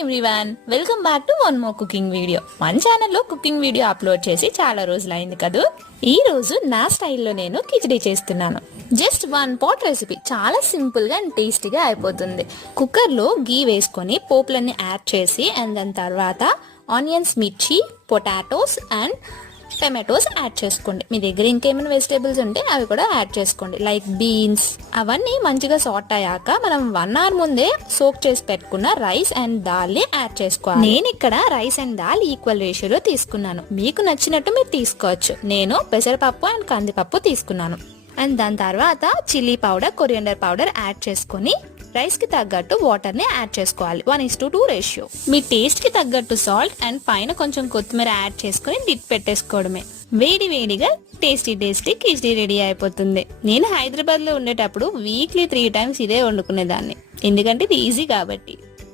Everyone, welcome back to one more cooking video. మన ఛానల్లో cooking video upload చేసి చాలా రోజులైంది కదా. ఈ రోజు నా స్టైల్లో నేను కిచడీ చేస్తున్నాను. జస్ట్ 1 pot రెసిపీ, చాలా సింపుల్ గా అండ్ టేస్టీగా అయిపోతుంది. కుక్కర్ లో గీ వేసుకొని పోపులన్నీ యాడ్ చేసి అండ్ దాని తర్వాత ఆనియన్స్, మిర్చి, పొటాటోస్ అండ్ టమాటోస్ యాడ్ చేసుకోండి. మీ దగ్గర ఇంకేమైనా వెజిటేబుల్స్ ఉంటే అవి కూడా యాడ్ చేసుకోండి, లైక్ బీన్స్. అవన్నీ మంచిగా సార్ట్ అయ్యాక మనం 1 hour ముందే సోక్ చేసి పెట్టుకున్న రైస్ అండ్ దాల్ ని యాడ్ చేసుకోవాలి. నేను ఇక్కడ రైస్ అండ్ దాల్ ఈక్వల్ రేషియోలో తీసుకున్నాను. మీకు నచ్చినట్టు మీరు తీసుకోవచ్చు. నేను పెసరపప్పు అండ్ కందిపప్పు తీసుకున్నాను. అండ్ దాని తర్వాత chilli powder, coriander powder add చేసుకొని రైస్ కి తగ్గట్టు వాటర్ ని యాడ్ చేసుకోవాలి. 1:2 రేషియో. మీ టేస్ట్ కి తగ్గట్టు సాల్ట్ అండ్ పైన కొంచెం కొత్తిమీర యాడ్ చేసుకుని డిప్ పెట్టేసుకోవడమే. వేడి వేడిగా టేస్టీ కిచడీ రెడీ అయిపోతుంది. నేను హైదరాబాద్ లో ఉండేటప్పుడు వీక్లీ 3 times ఇదే వండుకునేదాన్ని, ఎందుకంటే ఇది ఈజీ కాబట్టి.